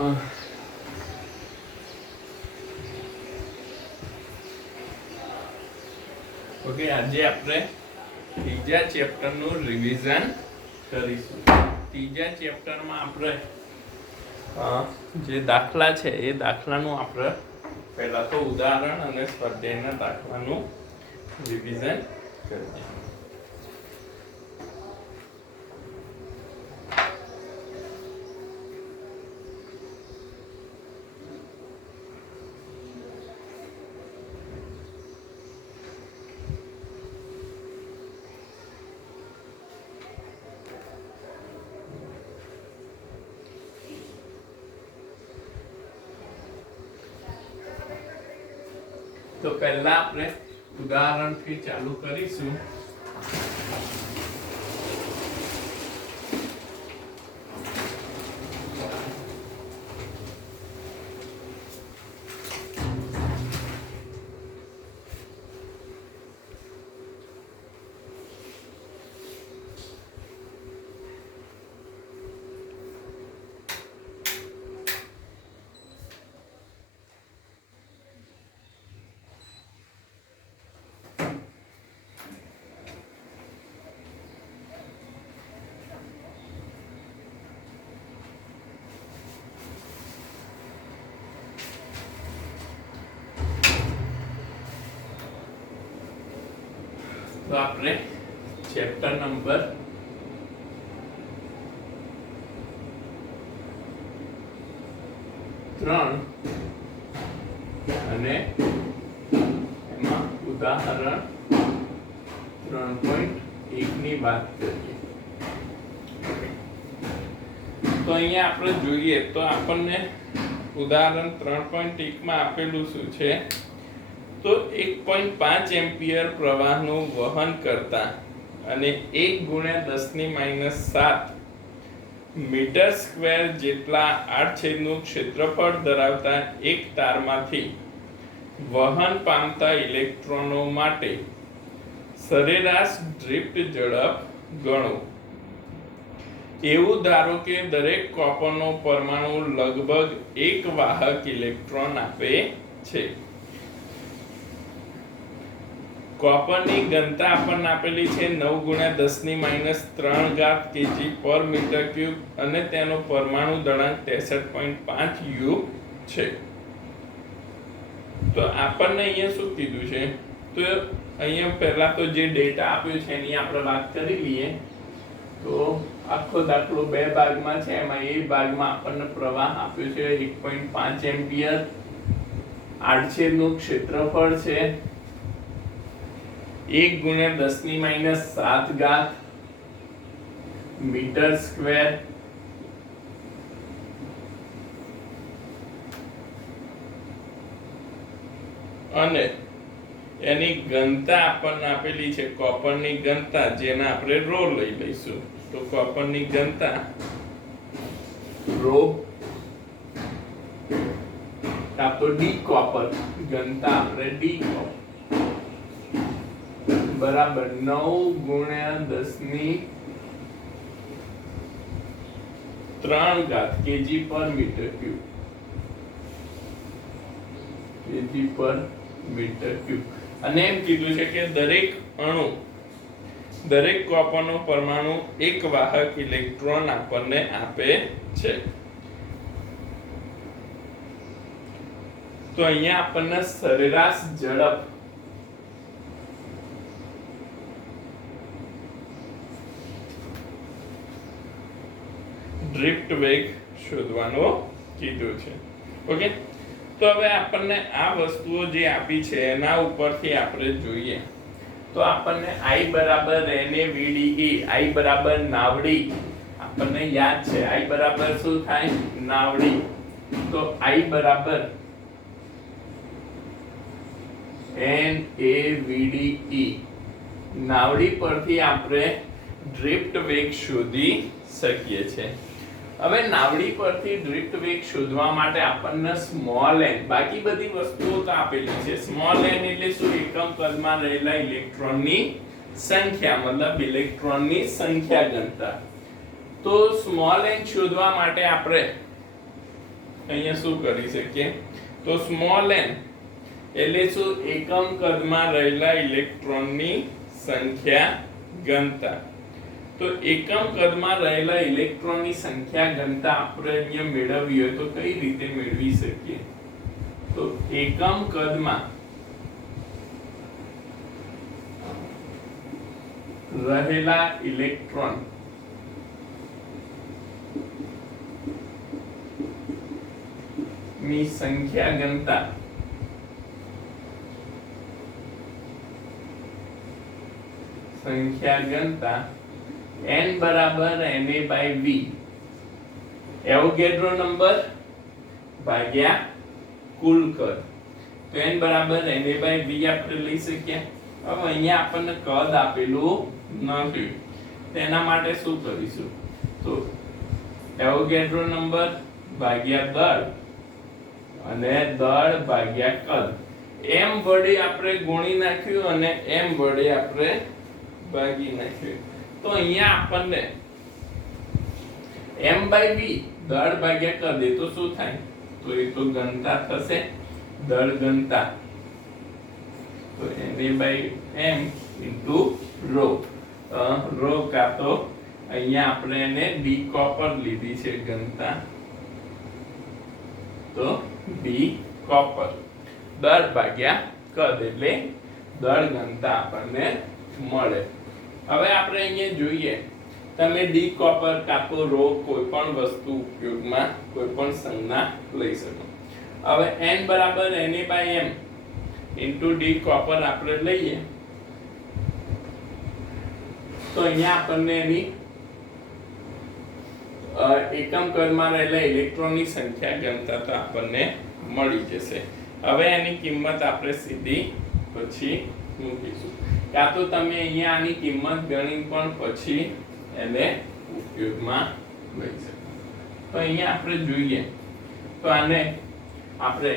Okay, આજે આપણે ત્રીજા ચેપ્ટરનું રિવિઝન કરીશું. ત્રીજા ચેપ્ટરમાં આપણે જે દાખલા છે એ દાખલાનું આપણે પહેલા તો ઉદાહરણ અને સ્વાધ્યાયના દાખલાનું રિવિઝન કરીએ. તો પહેલા આપણે ઉદાહરણથી ચાલુ કરીશું. તો આપણે ચેપ્ટર નંબર 3 અને એમાં ઉદાહરણ 3.1 ની વાત કરીએ. તો અહીંયા આપણે જોઈએ તો આપણને ઉદાહરણ 3.1 માં આપેલું શું છે, તો 1.5 એમ્પિયર પ્રવાહનું વહન કરતા અને 1 × 10⁻⁷ મીટર સ્ક્વેર જેટલા આડછેદનું ક્ષેત્રફળ ધરાવતા એક તારમાંથી વહન પામતા ઇલેક્ટ્રોનો માટે સરેરાશ ડ્રિફ્ટ ઝડપ ગણો. એવું ધારો કે દરેક કોપરનો પરમાણુ લગભગ એક વાહક ઇલેક્ટ્રોન આપે છે. કોપરની ઘનતા આપણને આપેલી છે 9 × 10⁻³ kg/m³ અને તેનો પરમાણુ દળાંક 63.5 U છે. તો આપણને અહીંયા શું કીધું છે, તો અહીંયા પહેલા તો જે ડેટા આપ્યો છે એની આપણે વાત કરી લઈએ. તો આખો દાખલો બે ભાગમાં છે. એમાં એ ભાગમાં આપણને પ્રવાહ આપ્યો છે 1.5 એમ્પિયર, આડછેદનું ક્ષેત્રફળ છે 1 × 10⁻⁷ મીટર સ્ક્વેર, અને એની ઘનતા આપણને આપેલી છે કોપરની ઘનતા, જેને આપણે રો લઈ લઈશું. તો કોપરની ઘનતા રો કાં તો ડી કોપર ઘનતા આપણે ડી કોપર બરાબર 9 × 10⁻³ kg/m³. અને એમ કીધું છે કે દરેક કોપરનો પરમાણુ એક વાહક ઇલેક્ટ્રોન આપણને આપે છે. તો અહીંયા આપણને સરેરાશ ઝડપ ડ્રિફ્ટ વેગ શોધવાનો કીધું છે. ઓકે, તો હવે આપણને આ વસ્તુઓ જે આપી છે એના ઉપરથી આપણે જોઈએ. તો આપણને I બરાબર NaVDE, I બરાબર નાવડી આપણને યાદ છે. I બરાબર શું થાય? નાવડી. તો I બરાબર NaVDE નાવડી પરથી આપણે ડ્રિફ્ટ વેગ શોધી શકીએ છીએ. હવે નાવડી પરથી ડ્રિફ્ટ વેગ શોધવા માટે આપણને સ્મોલ n, બાકી બધી વસ્તુઓ તો આપેલી છે. સ્મોલ n એટલે શું? એકમ કદમાં રહેલા ઇલેક્ટ્રોનની સંખ્યા, મતલબ ઇલેક્ટ્રોનની સંખ્યા ગણતા. તો સ્મોલ n શોધવા માટે આપણે અહીંયા શું કરી શકીએ? તો સ્મોલ n એટલે શું? એકમ કદમાં રહેલા ઇલેક્ટ્રોનની સંખ્યા ઘનતા. તો એકમ કદમાં રહેલા ઇલેક્ટ્રોનની સંખ્યા ઘનતા આપણે અહીંયા મેળવવી હોય તો કઈ રીતે મેળવી શકીએ? તો એકમ કદમાં રહેલા ઇલેક્ટ્રોન ની સંખ્યા ઘનતા n બરાબર Na/v એવોગેડ્રો નંબર ભાગ્યા કુલ કદ. તો n બરાબર Na/v આપણે લઈ શકીએ. હવે અહીંયા આપણને કદ આપેલું નથી, તેના માટે શું કરીશું? તો એવોગેડ્રો નંબર ભાગ્યા દળ અને દળ ભાગ્યા કદ m વડે આપણે ગુણી નાખ્યું અને m વડે આપણે ભાગી નાખ્યું. તો અહીંયા આપણને m/v દળ ભાગ્યા કદ એ તો શું થાય? તો એ તો ઘનતા થશે, દળ ઘનતા. તો Na/m રો રો કા તો અહીંયા આપણે એને d કોપર લીધી છે ઘનતા, તો d કોપર દળ ભાગ્યા કદ એટલે દળ ઘનતા આપણને મળે. હવે આપણે અહીંયા જોઈએ, તમે d કોપર કા તો રો કોઈ પણ વસ્તુ ઉપયોગમાં કોઈ પણ સંજ્ઞા લઈ શકો. હવે n બરાબર Na/m d કોપર આપણે લઈએ તો અહીંયા આપણને એની એકમ કદમાં રહેલા ઇલેક્ટ્રોનની સંખ્યા ઘનતા તો આપણને મળી જશે. હવે એની કિંમત આપણે સીધી પછી મૂકીશું, કાં તો તમે અહીંયા આની કિંમત ગણી પણ પછી એને ઉપયોગમાં લઈ શકો. તો અહીંયા આપણે જોઈએ તો આને આપણે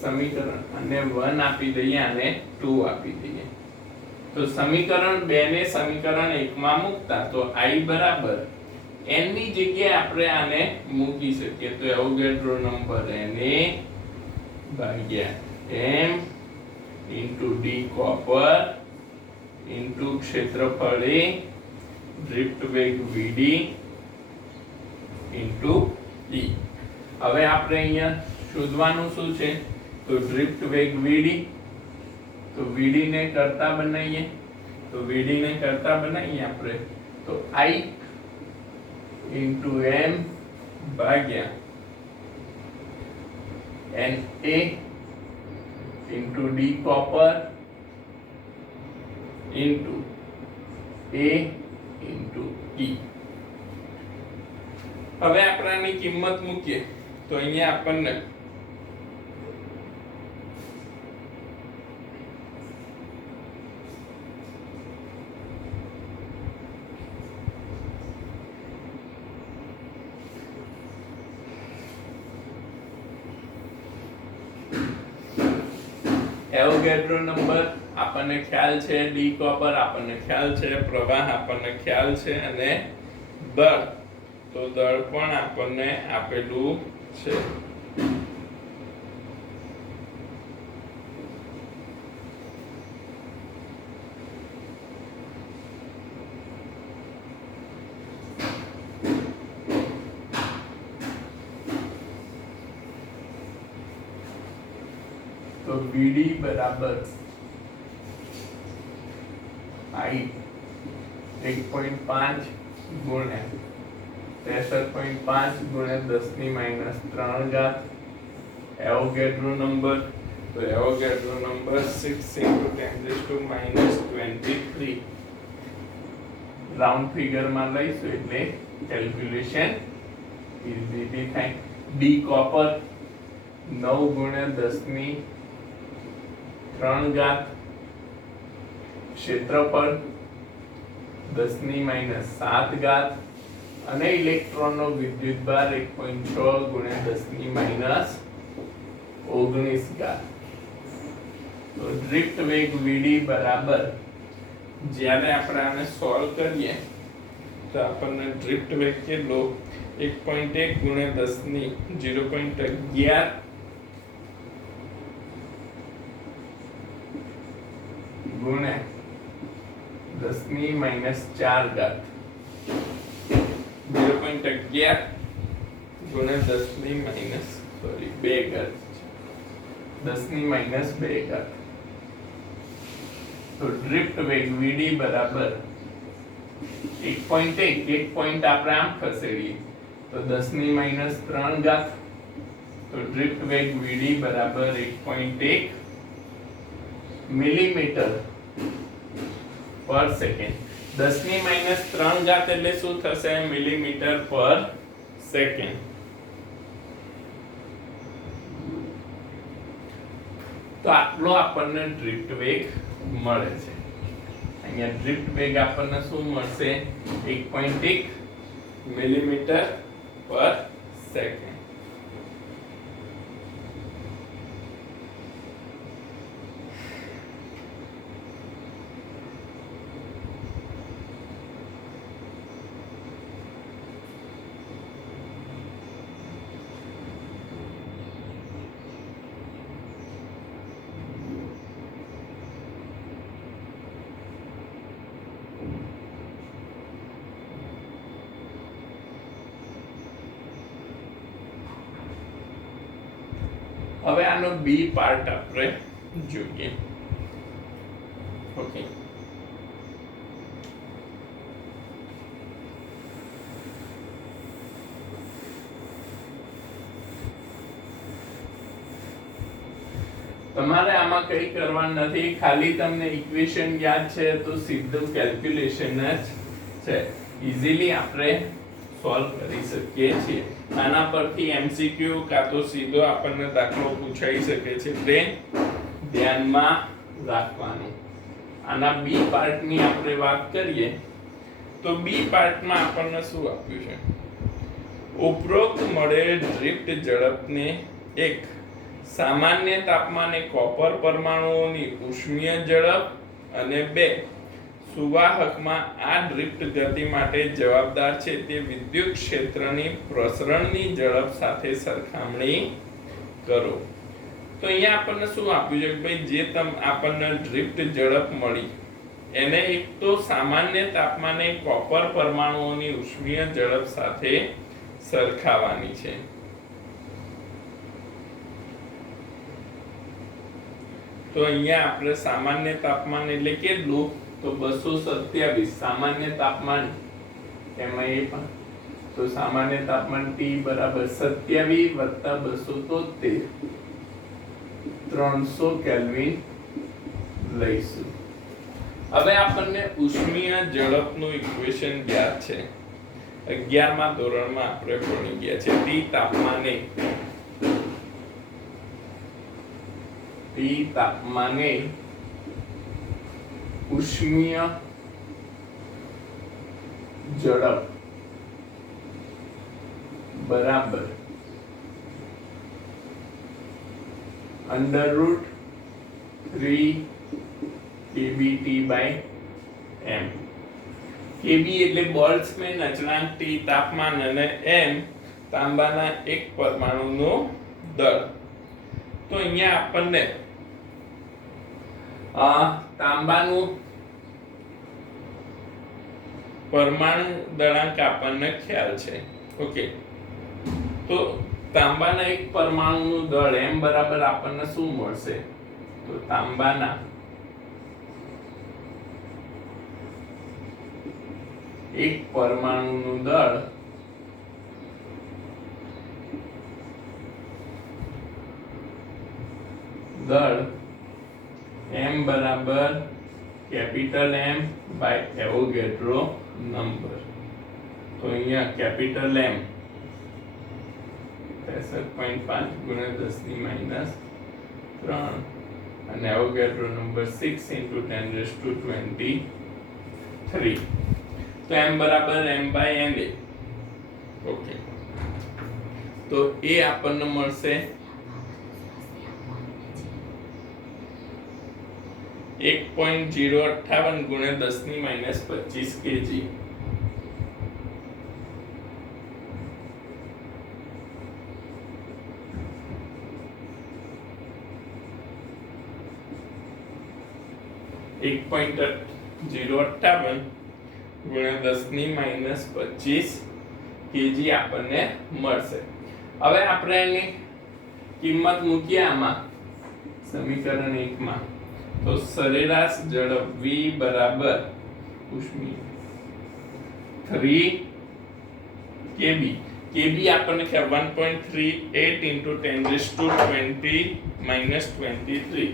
સમીકરણ અને 1 આપી દઈએ અને 2 આપી દઈએ. તો સમીકરણ 2 ને સમીકરણ 1 માં મૂકતા તો I બરાબર n ની જગ્યાએ આપણે આને મૂકી શકીએ. તો એવોગેડ્રો નંબર Na ભાગ્યા m d કોપર ક્ષેત્રફળ A ડ્રિફ્ટ વેગ Vd E. હવે આપણે અહીંયા શોધવાનું શું છે? તો ડ્રિફ્ટ વેગ Vd. તો Vd ને કરતા બનાવીએ. તો Vd ને કરતા બનાવીએ આપણે તો I m ભાગ્યા Na d copper into A into E. હવે આપણે આની કિંમત મૂકીએ તો અહીંયા આપણને એવોગેડ્રો નંબર આપણને ખ્યાલ છે, ડી કોપર આપણને ખ્યાલ છે, પ્રવાહ આપણને ખ્યાલ છે અને દળ, તો દળ પણ આપણને આપેલું છે. તો BD બરાબર I 1.5 ગુણ્યા 63.5 ગુણ્યા 10 ની માઈનસ 3 ઘાત એવોગેડ્રો નંબર. તો એવોગેડ્રો નંબર 6 × 10⁻23 રાઉન્ડ ફિગર માં લઈશું એટલે કેલ્ક્યુલેશન ઈઝીલી થાય. ડી કોપર 9 × 10 ની 3 ઘાત ક્ષેત્રફળ 10 ની માઈનસ 7 ઘાત અને ઇલેક્ટ્રોન નો વિદ્યુતભાર 1.6 × 10 ની માઈનસ 19 ઘાત. તો ડ્રિફ્ટ વેગ Vd બરાબર જ્યારે આપણે આને સોલ્વ કરીએ તો આપણને ડ્રિફ્ટ વેગ કેટલો 1.1 ગુણ્યા 10 ની 0.11 ગુણ્યા 10 ની -4 ઘાત 0.11 ગુણ્યા 10 ની -2 ઘાત 10 ની -2 ઘાત. તો ડ્રિફ્ટ વેગ vd બરાબર 1.1 એક પોઈન્ટ આપણે આમ ખસેડીએ તો 10 ની -3 ઘાત. તો ડ્રિફ્ટ વેગ vd બરાબર 1.1 મિલીમીટર પર સેકન્ડ. 10 ની -3 ઘાત એટલે શું થશે? મિલીમીટર પર સેકન્ડ. તો આટલો આપણને ડ્રિફ્ટ વેગ મળે છે. અહીંયા ડ્રિફ્ટ વેગ આપણને શું મળશે? 1.1 મિલીમીટર પર સેકન્ડ. હવે આનો બી પાર્ટ આપણે જોઈએ. ઓકે, તમારે આમાં કંઈ કરવાનું નથી, ખાલી તમને ઇક્વેશન યાદ છે તો સીધું કેલ્ક્યુલેશન જ છે. ઈઝીલી આપણે સોલ્વ કરી શકીએ છીએ. આના પરથી એમસીક્યુ કાં તો સીધો આપણને દાખલો પૂછાઈ શકે છે, તે ધ્યાનમાં રાખવાનું. આના બી પાર્ટની આપણે વાત કરીએ તો બી પાર્ટમાં આપણને શું આપ્યું છે? ઉપરોક્ત મળેલ ડ્રિફ્ટ ઝડપને એક સામાન્ય તાપમાને કોપર પરમાણુઓની ઉષ્મીય ઝડપ અને બે સુવાહકમાં આ ડ્રિફ્ટ ગતિ માટે જવાબદાર છે તે વિદ્યુત ક્ષેત્રની પ્રસરણની ઝડપ સાથે સરખામણી કરો. તો અહીંયા આપણને શું આપ્યું છે કે ભાઈ જે આપણને ડ્રિફ્ટ ઝડપ મળી એને એક તો સામાન્ય તાપમાને કોપર પરમાણુઓની ઉષ્મીય ઝડપ સાથે સરખાવવાની છે. તો અહીંયા આપણે સામાન્ય તાપમાન એટલે કેટલું? તો 227 સામાન્ય તાપમાન. એમાં એ પણ તો સામાન્ય તાપમાન T બરાબર 27 વત્તા 273 300 કેલ્વિન લઈશું. હવે આપણને ઉષ્મીય ઝડપનું ઇક્વેશન યાદ છે. 11મા ધોરણમાં આપણે ભણી ગયા છે. T તાપમાને ઉષ્મીય ઝડપ બરાબર √3 kBT/m. kB એટલે બોલ્ટ્ઝમેન અચળાંક, T તાપમાન અને m તાંબાના એક પરમાણુનું દળ. તો અહીંયા આપણને તાંબાનું પરમાણુ દળાંક આપણને ખ્યાલ છે. ઓકે, તો તાંબાના એક પરમાણુનું દળ m બરાબર આપણને શું મળશે? તો તાંબાના એક પરમાણુનું દળ m બરાબર capital M by Avogadro number. તો અહીંયા કેપિટલ M 63.5 ગુણ્યા 10 ની -3 અને એવોગેડ્રો નંબર 6 × 10⁻23. તો m બરાબર m/na. ઓકે, તો એ આપણને મળશે 1.058 ગુણ્યા 10 ની -25 kg. 1.058 ગુણ્યા 10⁻25 કેજી આપણને મળશે. હવે આપણે એની કિંમત મૂકીએ આમાં સમીકરણ 1 માં, તો સરેરાશ ઝડપ v બરાબર ઉષ્મી 3 kb. kb આપણને કે 1.38 into 10⁻20 minus 23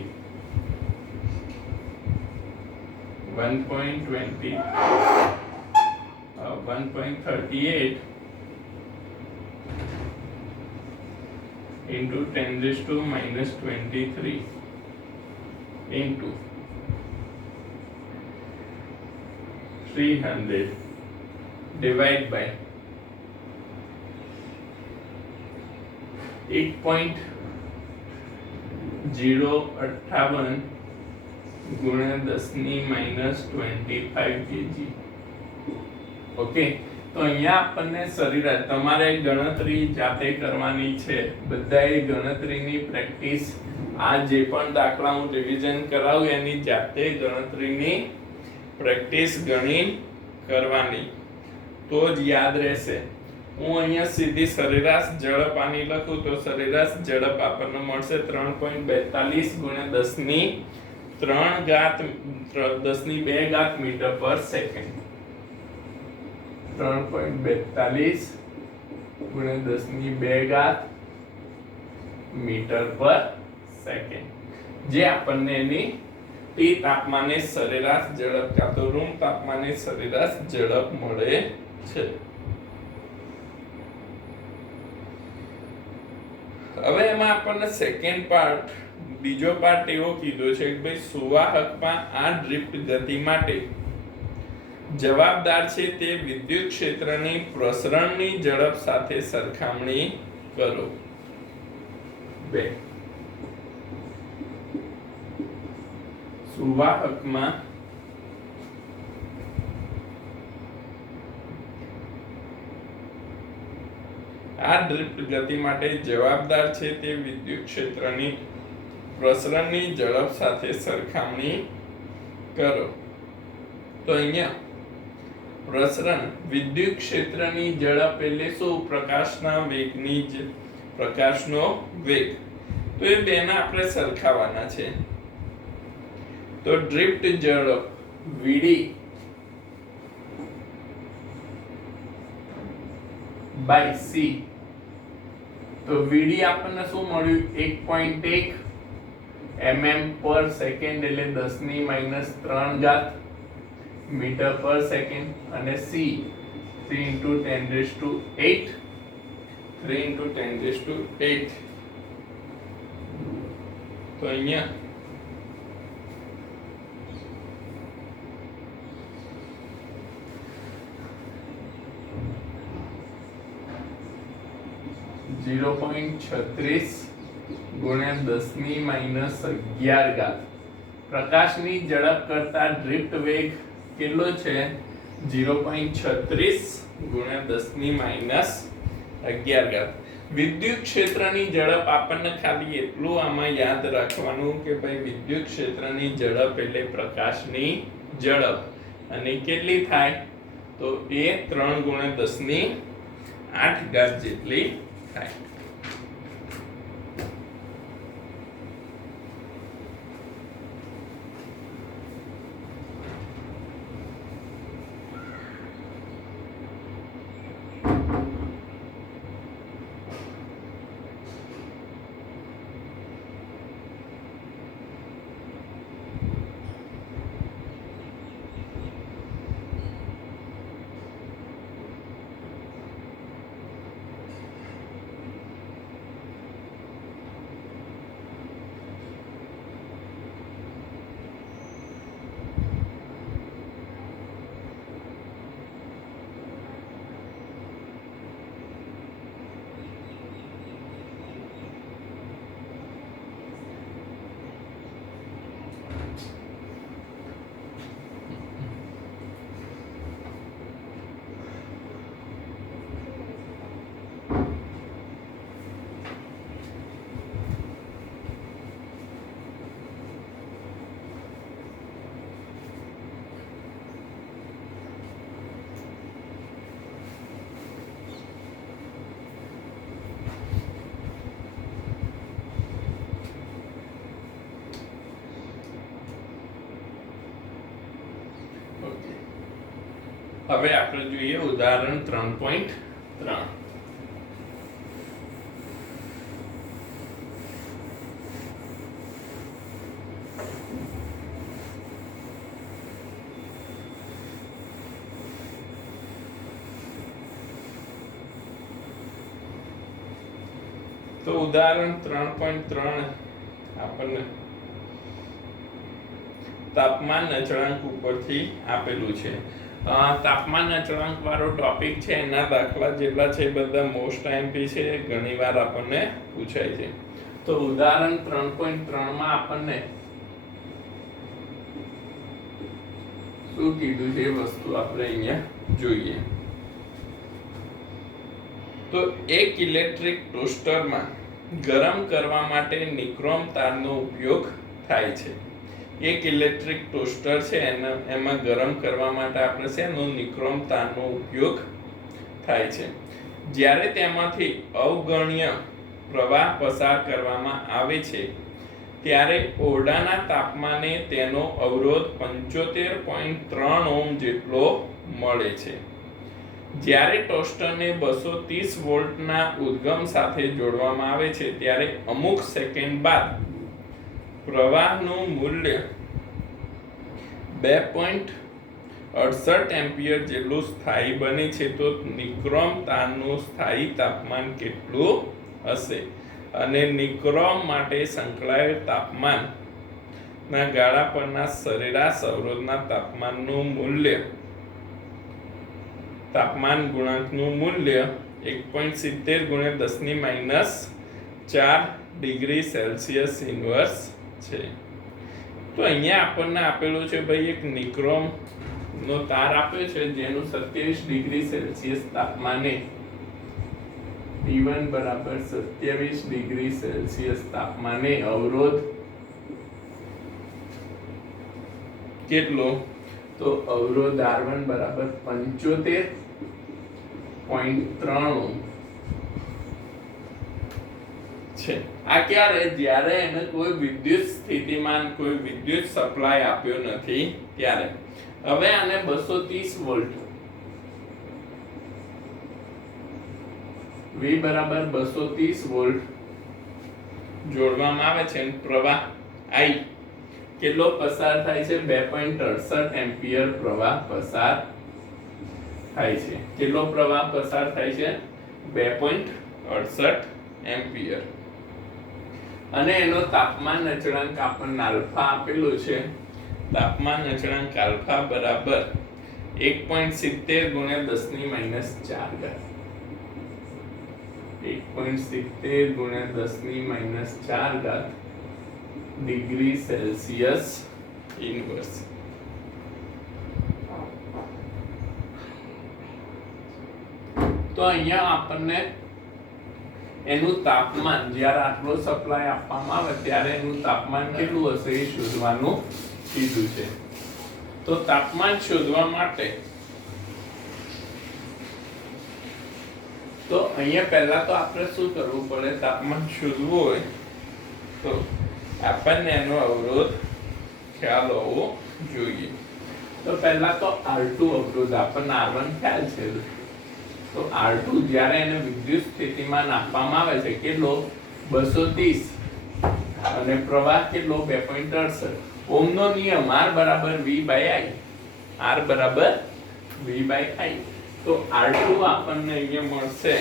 1.38 into 10⁻23 into 300 divide by 8.058 ગુણ્યા 10⁻25 કેજી. ઓકે, તો અહીંયા આપણને સરેરાશ તમારે ગણતરી જાતે કરવાની છે. બધાએ ગણતરીની પ્રેક્ટિસ, આ જે પણ દાખલા હું રિવિઝન કરાવું એની જાતે ગણતરીની પ્રેક્ટિસ ગણી કરવાની, તો જ યાદ રહેશે. હું અહીંયા સીધી સરેરાશ ઝડપ આની લખું તો સરેરાશ ઝડપ આપણને મળશે 3.42 ગુણ્યા 10⁻2 મીટર પર સેકન્ડ. 3.42 ગુણ્યા 10⁻2 મીટર પર સેકન્ડ, જે આપણને એની ટી તાપમાને સરેરાશ ઝડપ કાં તો રૂમ તાપમાને સરેરાશ ઝડપ મળે છે. હવે એમાં આપણને સેકન્ડ પાર્ટ, બીજો પાર્ટ એવો કીધો છે કે ભાઈ સુવાહકમાં આ ડ્રિફ્ટ ગતિ માટે જવાબદાર છે તે વિદ્યુત ક્ષેત્રની પ્રસરણની ઝડપ સાથે સરખામણી કરો. 2 સુવાહકમાં આ ડ્રિફ્ટ ગતિ માટે જવાબદાર છે તે વિદ્યુત ક્ષેત્રની પ્રસરણની ઝડપ સાથે સરખામણી કરો. તો અહીંયા પ્રસરણ વિદ્યુત ક્ષેત્રની ઝડપ એટલે શું? પ્રકાશના વેગની જ પ્રકાશનો વેગ. તો એ બેના આપણે સરખાવવાના છે. તો ડ્રિફ્ટ ઝડપ vd by c, તો vd આપણને શું મળ્યું? 1.1 mm પર સેકન્ડ એટલે 10⁻³ મીટર પર સેકન્ડ, અને c 3 into 10⁸ 3 into 10⁸. તો અહીંયા 0.36 ગુણ્યા 10⁻11 પ્રકાશની ઝડપ કરતા ડ્રિફ્ટ વેગ કેટલો છે? 0.36 ગુણ્યા 10⁻11. વિદ્યુત ક્ષેત્રની ઝડપ આપણને ખાલી એટલું આમાં યાદ રાખવાનું કે ભાઈ વિદ્યુત ક્ષેત્રની ઝડપ એટલે પ્રકાશની ઝડપ, અને કેટલી થાય? તો એ 3 ગુણ્યા 10⁸ જેટલી થાય. હવે આપણે જોઈએ ઉદાહરણ 3.3. તો ઉદાહરણ 3.3 આપણને તાપમાન અચળાંક ઉપરથી આપેલું છે. તાપમાન અચળાંક વાળો ટોપિક છે, એના દાખલા જેટલા છે બધા મોસ્ટ આઈએમપી છે, ઘણીવાર આપણને પૂછાય છે. તો ઉદાહરણ 3.3 માં આપણને શું કીધું છે એ વસ્તુ આપણે અહીંયા જોઈએ. તો એક ઇલેક્ટ્રિક ટોસ્ટરમાં ગરમ કરવા માટે નિક્રોમ તારનો ઉપયોગ થાય છે. એક ઇલેક્ટ્રિક ટોસ્ટર છે એમાં ગરમ કરવા માટે આપણે શેનો નિક્રોમ તારનો ઉપયોગ થાય છે. જ્યારે તેમાંથી અવગણ્ય પ્રવાહ પસાર કરવામાં આવે છે ત્યારે ઓરડાના તાપમાને તેનો અવરોધ 75.3 ઓહ્મ જેટલો મળે છે. જ્યારે ટોસ્ટરને 230 વોલ્ટના ઉદ્ગમ સાથે જોડવામાં આવે છે ત્યારે અમુક સેકન્ડ બાદ પ્રવાહનું મૂલ્ય 2.68 એમ્પિયર જેટલું સ્થાયી બને છે. તો નિક્રોમ તારનું સ્થાયી તાપમાન કેટલું હશે? અને નિક્રોમ માટે સંકળાયેલ તાપમાનના ગાળા પરના સરેરાશ અવરોધના તાપમાનનું મૂલ્ય, તાપમાન ગુણાંકનું મૂલ્ય 1.70 × 10⁻⁴ ડિગ્રી સેલ્સિયસ ઇન્વર્સ છે. તો અહીંયા આપણને આપેલું છે ભાઈ એક નિક્રોમ નો તાર આપ્યો છે જેનું 27 ડિગ્રી સેલ્સિયસ તાપમાને T1 બરાબર 27 ડિગ્રી સેલ્સિયસ તાપમાને અવરોધ કેટલો? તો અવરોધ R1 બરાબર 75.3 ઓહ્મ છે. આ ક્યારે? જ્યારે એને કોઈ વિદ્યુત સ્થિતિમાન, કોઈ વિદ્યુત સપ્લાય આપ્યો નથી ત્યારે. હવે આને 230 વોલ્ટ V બરાબર 230 વોલ્ટ જોડવામાં આવે છે અને પ્રવાહ I કેટલો પસાર થાય છે? 2.68 એમ્પિયર પ્રવાહ પસાર થાય છે. કેટલો પ્રવાહ પસાર થાય છે? 2.68 એમ્પિયર. અને એનો તાપમાન અચળાંક આપણને આલ્ફા આપેલો છે. તાપમાન અચળાંક આલ્ફા બરાબર 1.70 × 10⁻⁴. 1.70 × 10⁻⁴ ડિગ્રી સેલ્સિયસ ઇન્વર્સ. તો અહીંયા આપણને એનું તાપમાન જ્યારે આટલો સપ્લાય આપવામાં આવે ત્યારે એનું તાપમાન કેટલું હશે એ શોધવાનું કીધું છે. તો તાપમાન શોધવા માટે તો અહીંયા પહેલા તો આપણે શું કરવું પડે? તાપમાન શોધવું હોય તો આપણને એનો અવરોધ ખ્યાલ હોવો જોઈએ. તો પહેલા તો R2 અવરોધ આપણને R1 ખ્યાલ છે. તો R2 જ્યારે એને વિદ્યુત સ્થિતિમાન આપવામાં આવે છે કેટલો? 230 અને પ્રવાહ કેટલો? 2.68. ઓહ્મનો નિયમ R બરાબર V/I. R બરાબર V/I. તો R2 આપણને અહીંયા મળશે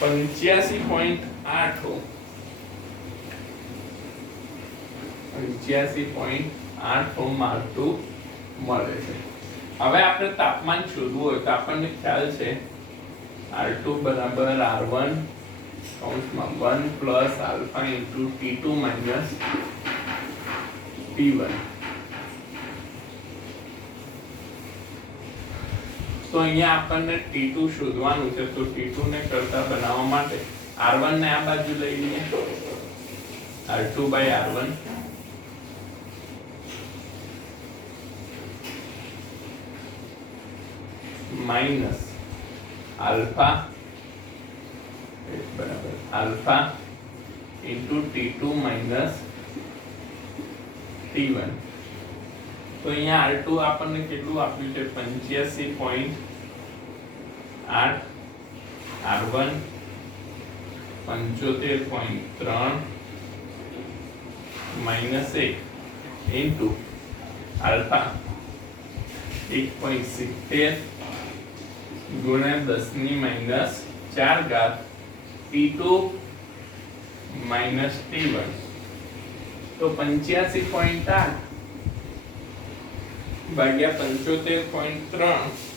85.8 ઓહ્મ. 85.8 ઓહ્મ R2 મળે છે. હવે આપણે તાપમાન શોધવું હોય તો આપણને ખ્યાલ છે R2 બરાબર R1 કૌંસમાં 1 plus alpha into T2 minus T1. તો અહીંયા આપણને T2 શોધવાનું છે. તો T2 ને કરતા બનાવવા માટે R1 ને આ બાજુ લઈ લઈએ. R2/R1 માઇનસ આલ્ફા બરાબર alpha into T2 minus T1. તો અહીંયા R2 આપણને કેટલું આપ્યું છે 85.8, R1 75.3 -1 ઇન્ટુ આલ્ફા 1.70 ગુણ્યા 10⁻⁴ T2 - T1 તો 85.8 ભાગ્યા 75.3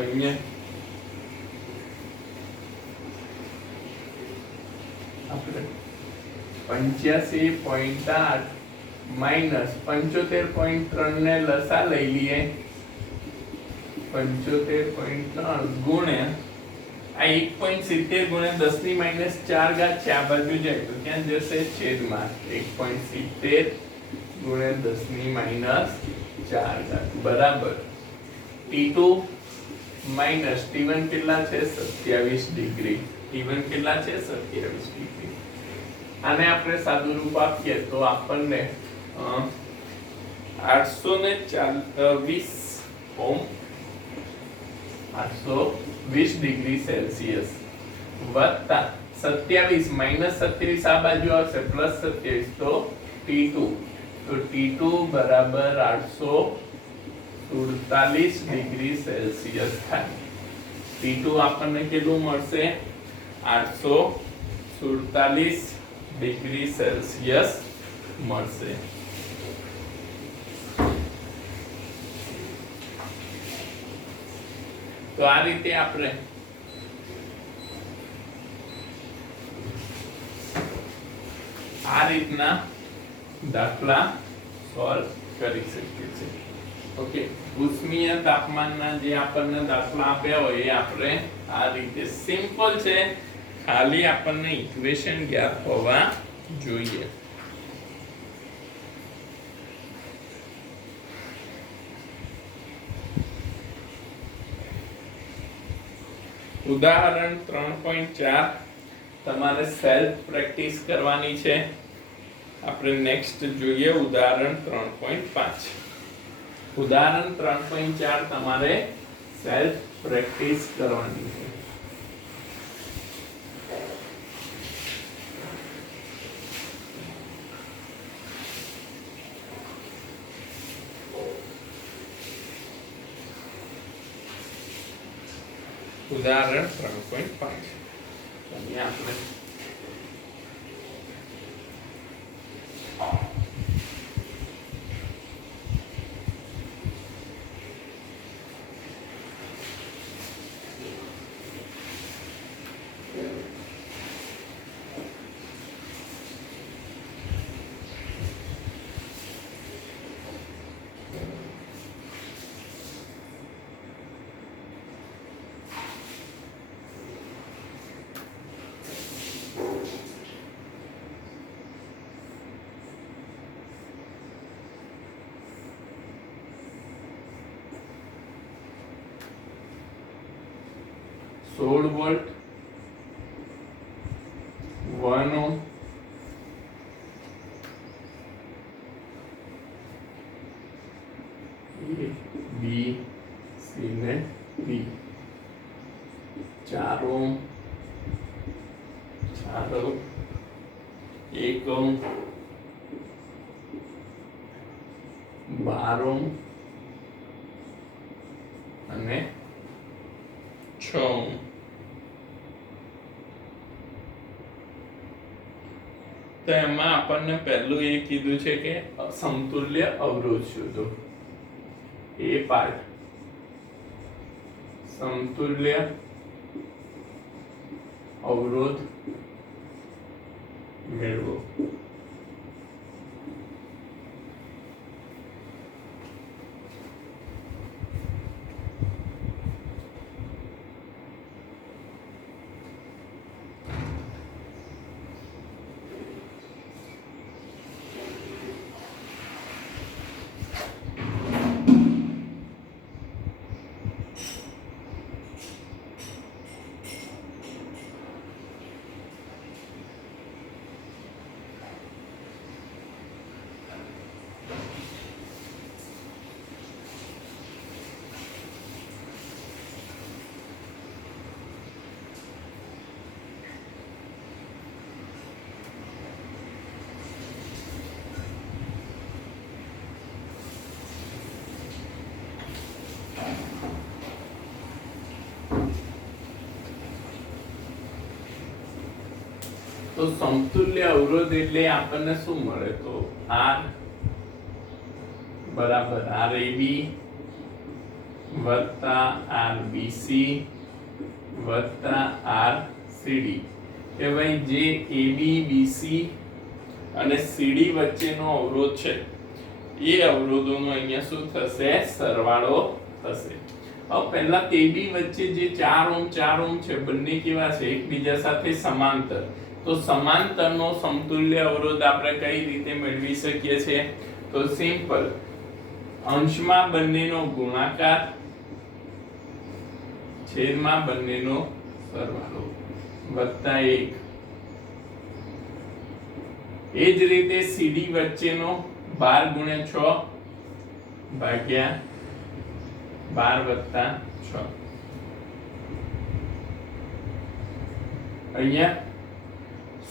અહીંયા આપણે 85.8 માઈનસ 75.3 ને લસા લઈ લઈએ 75.3 ગુણ્યા આ 1.70 ગુણ્યા 10⁻⁴ છે આ બાજુ જાય તો ક્યાં જશે છેદમાં 1.70 ગુણ્યા 10⁻⁴ બરાબર T2 માઈનસ T1 કેટલા છે 27 ડિગ્રી T1 કેટલા છે 27 ડિગ્રી આને આપણે સાદું રૂપ આપીએ તો આપણને 820 ઓમ 820 ડિગ્રી સેલ્સિયસ વત્તા 27 માઈનસ 27 આ બાજુ આવશે પ્લસ 27 તો T2 તો T2 બરાબર 847 ડિગ્રી સેલ્સિયસ થાય T2 આપણને કેટલું મળશે 847 ડિગ્રી સેલ્સિયસ મળશે તો આ રીતે આપણે આ રીતના દાખલા સોલ્વ કરી શકીએ છીએ ઓકે ઉષ્મીય તાપમાનના જે આપણને દાખલા આપ્યા હોય એ આપણે આ રીતે સિમ્પલ છે ખાલી આપણને ઇક્વેશન જ્ઞાત હોવા જોઈએ ઉદાહરણ 3.4 તમારે સેલ્ફ પ્રેક્ટિસ કરવાની છે આપણે નેક્સ્ટ જોઈએ ઉદાહરણ 3.5 ઉદાહરણ 3.4 તમારે સેલ્ફ પ્રેક્ટિસ કરવાની છે ઉદાહરણ 3.5 અહીંયા આપણે सोल वोल्ट 1 ओम बी सी ने बी 4 ओम 1 ओम 12 ओम અને 6 ओम તો એમાં આપણને પહેલું એ કીધું છે કે સમતુલ્ય અવરોધ શોધો એ પાર્ટ સમતુલ્ય અવરોધ મેળવો તો સમતુલ્ય અવરોધ એટલે આપણને શું મળે? તો R બરાબર RAB વત્તા RBC વત્તા RCD કે ભાઈ જે AB BC અને CD વચ્ચેનો અવરોધ છે એ અવરોધોનો અહીંયા શું થશે? સરવાળો થશે. હવે પહેલા AB વચ્ચે જે 4 ઓહ્મ 4 ઓહ્મ છે બંને કેવા છે? એકબીજા સાથે સમાંતર. તો સમાંતરનો સમતુલ્ય અવરોધ આપણે કઈ રીતે મેળવી શકીએ છીએ? તો સિમ્પલ, અંશમાં બંનેનો ગુણાકાર છેદમાં બંનેનો સરવાળો વત્તા 1. એ જ રીતે CD વચ્ચેનો 12 ગુણ્યા 6 ભાગ્યા 12 વત્તા 6. અહીંયા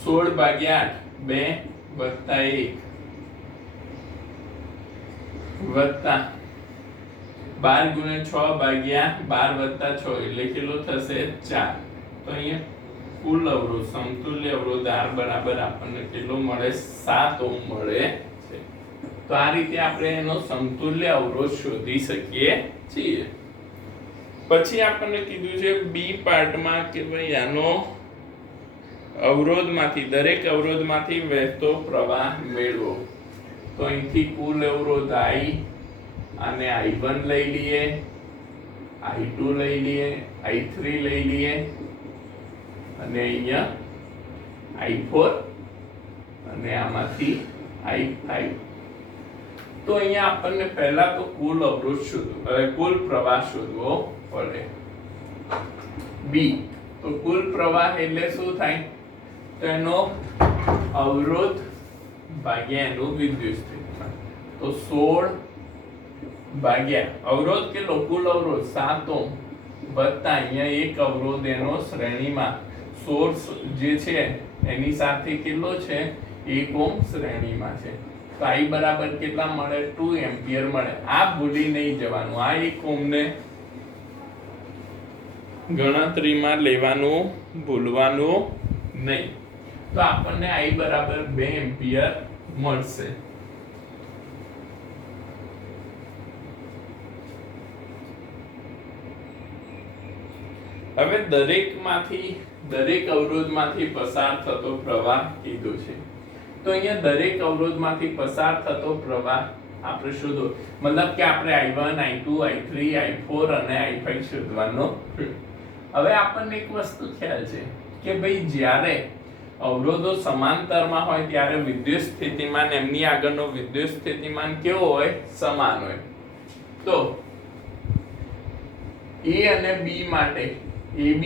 16 ભાગ્યા 8 2 વત્તા 1 વત્તા 12 ગુણ્યા 6 ભાગ્યા 12 વત્તા 6 એટલે કેટલો થશે? 4. તો અહીંયા કુલ અવરોધ સમતુલ્ય અવરોધ R બરાબર આપણને કેટલો મળે? 7 ઓહ્મ મળે છે. તો આ રીતે આપણે એનો સમતુલ્ય અવરોધ શોધી શકીએ છીએ. પછી આપણને કીધું છે બી પાર્ટમાં કે ભાઈ આનો અવરોધમાંથી દરેક અવરોધમાંથી વહેતો પ્રવાહ મેળવો. તો અહીંથી કુલ અવરોધ I અને I1 લઈ લઈએ, I2 લઈ લઈએ, I3 લઈ લઈએ અને અહીંયા I4 અને આમાંથી I5. તો અહીંયા આપણને પહેલા તો કુલ અવરોધ શોધવો, કુલ પ્રવાહ શોધવો પડે. બી તો કુલ પ્રવાહ એટલે શું થાય? તો એનો અવરોધ ભાગ્યા એનું વિદ્યુત સ્થિતિમાન. તો 16 ભાગ્યા અવરોધ કેટલો? કુલ અવરોધ 7 ઓહ્મ વત્તા અહીંયા એક અવરોધ એનો શ્રેણીમાં સોર્સ જે છે એની સાથે કેટલો છે? 1 ઓહ્મ શ્રેણીમાં છે. તો I બરાબર કેટલા મળે? 2 એમ્પિયર મળે. આ ભૂલી નહીં જવાનું, આ 1 ઓહ્મ ને ગણતરીમાં લેવાનું ભૂલવાનું નહીં. તો આપણને I બરાબર 2 એમ્પિયર મળશે. હવે દરેક અવરોધમાંથી પસાર થતો પ્રવાહ કીધો છે. તો અહીંયા દરેક અવરોધમાંથી પસાર થતો પ્રવાહ આપણે શોધો, મતલબ કે આપણે I1 I2 I3 I4 અને I5 શોધવાનો. હવે આપણને એક વસ્તુ ખ્યાલ છે કે ભાઈ જ્યારે અવરોધો સમાંતરમાં હોય ત્યારે વિદ્યુત સ્થિતિમાન એમની આગળનો વિદ્યુત સ્થિતિમાન કેવો હોય? સમાન હોય. તો A અને B માટે AB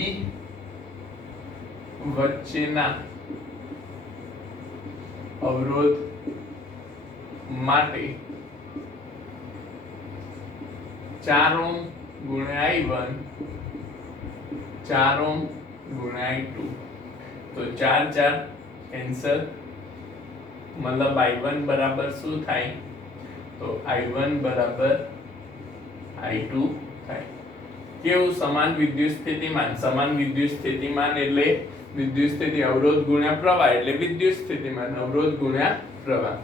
વચ્ચેના અવરોધ માટે 4 ઓહ્મ ગુણ્યા I1 4 ઓહ્મ ગુણ્યા I2. તો 4 4 કેન્સલ, મતલબ I1 બરાબર શું થાય? તો I1 બરાબર I2 થાય. કેવું? સમાન વિદ્યુત સ્થિતિમાન. સમાન વિદ્યુત સ્થિતિમાન એટલે વિદ્યુત સ્થિતિ અવરોધ ગુણ્યા પ્રવાહ એટલે વિદ્યુત સ્થિતિમાન અવરોધ ગુણ્યા પ્રવાહ.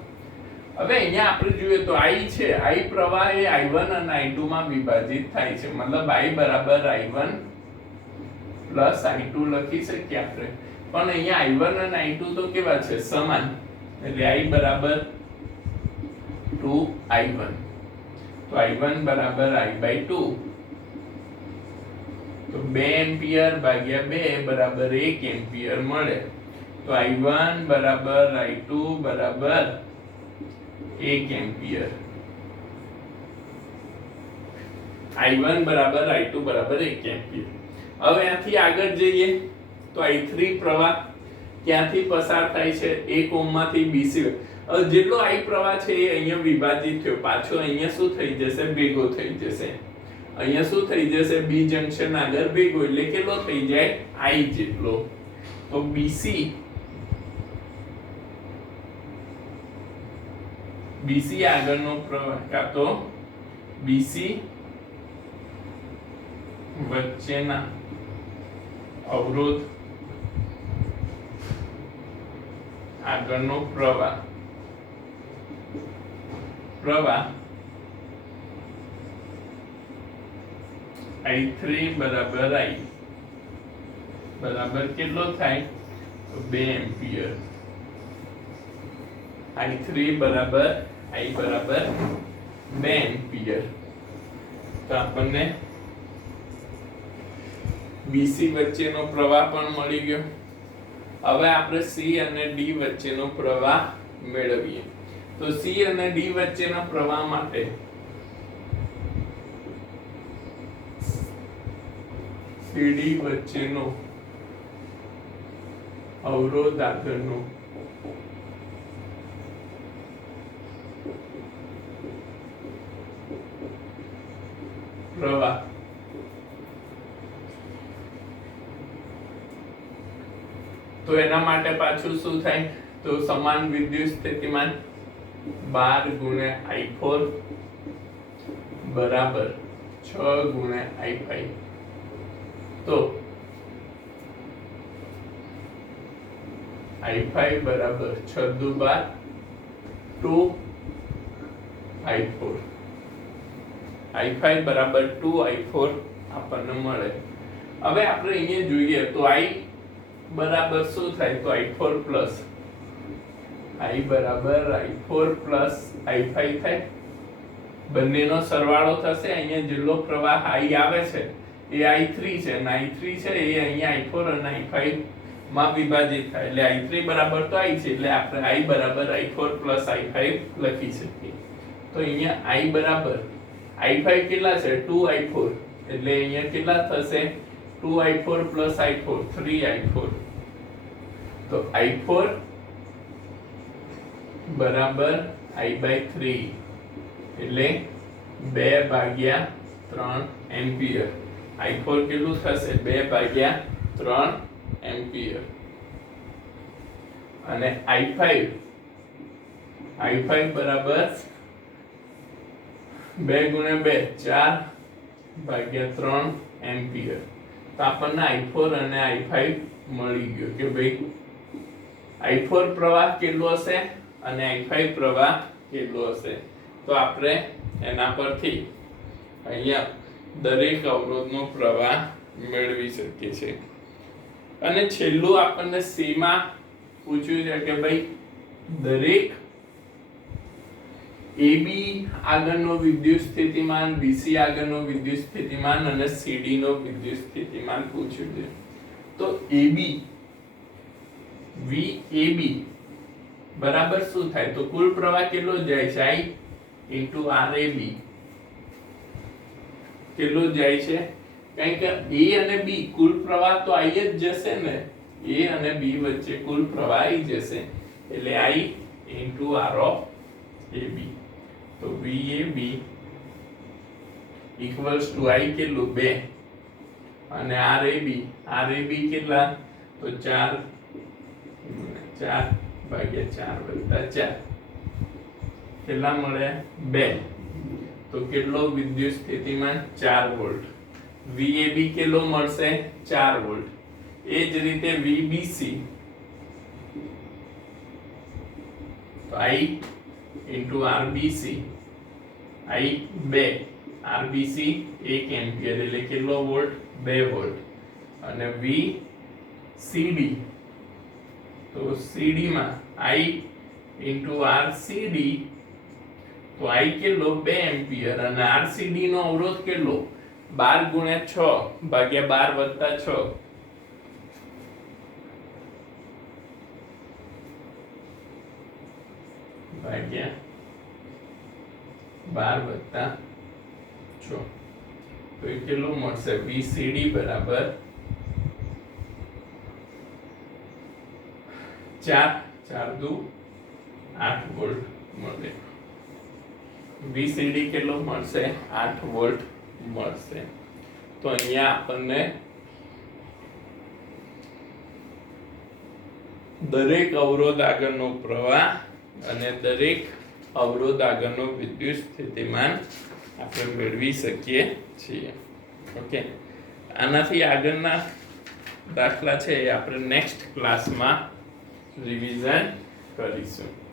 હવે અહીંયા આપણે જોઈએ તો I છે, I પ્રવાહ એ I1 અને I2 માં વિભાજિત થાય છે, મતલબ I બરાબર I1 પ્લસ I2 લખી શકીએ આપણે. પણ અહીંયા I1 અને I2 તો કેવા છે? સમાન. એટલે I બરાબર 2I1. તો I1 બરાબર I/2. તો 2 એમ્પિયર ભાગ્યા 2 બરાબર 1 એમ્પિયર મળે. તો I1 બરાબર I2 બરાબર 1 એમ્પિયર. I1 બરાબર I2 બરાબર 1 એમ્પિયર. હવે અહીંથી આગળ જઈએ તો I3 પ્રવાહ ક્યાંથી પસાર થાય છે? 1 ઓહ્મ માંથી BC. હવે જેટલો I પ્રવાહ છે એ અહીંયા વિભાજિત થયો, પાછો અહીંયા શું થઈ જશે? ભેગો થઈ જશે. અહીંયા શું થઈ જશે? B જંક્શન આગળ ભેગો એટલે કેટલો થઈ જાય? I જેટલો. તો BC આગળનો પ્રવાહ કાં તો BC વચ્ચેના અવરોધ આગળનો પ્રવાહ I3 બરાબર I બરાબર કેટલો થાય તો 2 એમ્પિયર. I3 બરાબર I બરાબર 2 એમ્પિયર. તો આપણને BC વચ્ચેનો પ્રવાહ પણ મળી ગયો. હવે આપણે C અને D વચ્ચેનો પ્રવાહ મેળવીએ. તો C અને D વચ્ચેના પ્રવાહ માટે CD વચ્ચેનો અવરોધ આગળનો પ્રવાહ તો એના માટે પાછું શું થાય તો સમાન વિદ્યુત સ્થિતિમાન 12 ગુણ્યા I4 બરાબર 6 ગુણ્યા I5. તો I5 બરાબર 6 દુ 12 2 I4 I5 બરાબર 2 I4 આપણને મળે. હવે આપણે અહીંયા જોઈએ તો I બરાબર શું થાય તો I4 પ્લસ I બરાબર I4 પ્લસ I5 થાય. બંનેનો સરવાળો થશે. અહીંયા જેટલો પ્રવાહ I આવે છે એ I3 છે અને I3 છે એ અહીંયા I4 અને I5 માં વિભાજિત થાય એટલે I3 બરાબર તો I છે એટલે આપણે I બરાબર I4 પ્લસ I5 લખી શકીએ. તો અહીંયા I બરાબર I5 કેટલા છે 2I4 એટલે અહીંયા કેટલા થશે 2I4 પ્લસ I4 3I4. તો I4 બરાબર I/3 એટલે 2/3 એમ્પિયર. I4 કેટલું થશે 2/3 એમ્પિયર. અને I5 બરાબર 2 ગુણ્યા 2 4/3 એમ્પિયર. તો આપણને I4 અને I5 મળી ગયો કે ભાઈ I4 પ્રવાહ કેટલો હશે અને I5 પ્રવાહ કેટલો હશે. તો આપણે એના પરથી અહીંયા દરેક અવરોધનો પ્રવાહ મેળવી શકીએ છીએ. અને છેલ્લું આપણને C માં પૂછ્યું છે કે ભાઈ દરેક AB આગળનો વિદ્યુત સ્થિતિમાન, BC આગળનો વિદ્યુત સ્થિતિમાન અને CD નો વિદ્યુત સ્થિતિમાન પૂછ્યું છે. તો AB VAB બરાબર શું થાય તો કુલ પ્રવાહ કેટલો જાય છે I into RAB કેટલો જાય છે કારણ કે A અને B કુલ પ્રવાહ તો I જ જશે ને. A અને B વચ્ચે કુલ પ્રવાહ I જશે એટલે I into R of AB. તો VAB equals to I કેટલું 2 અને RAB કેટલા તો 4 4/4 + 4 કેટલા મળે 2. તો કેટલો વિદ્યુત સ્થિતિમાન 4 વોલ્ટ. VAB કેટલો મળશે 4 વોલ્ટ. એ જ રીતે VBC તો I into RBC I 2 RBC 1 ampere એટલે કેટલો વોલ્ટ 2 વોલ્ટ. અને VCD તો CD માં I into RCD તો I કેટલો 2 એમ્પિયર અને RCD નો અવરોધ કેટલો 12 ગુણ્યા 6 ભાગ્યા 12 વત્તા 6 ભાગ્યા 12 વત્તા 6 તો એ કેટલો મળશે VCD બરાબર 4 દુ 8 વોલ્ટ મળે. VCD કેટલો મળશે 8 વોલ્ટ મળશે. તો અહીંયા આપણને દરેક અવરોધ આગળનો પ્રવાહ અને દરેક અવરોધ આગળનો વિદ્યુત સ્થિતિમાન આપણે મેળવી શકીએ છીએ. ઓકે, આનાથી આગળના દાખલા છે એ આપણે નેક્સ્ટ ક્લાસમાં રિવિઝન કરીશું.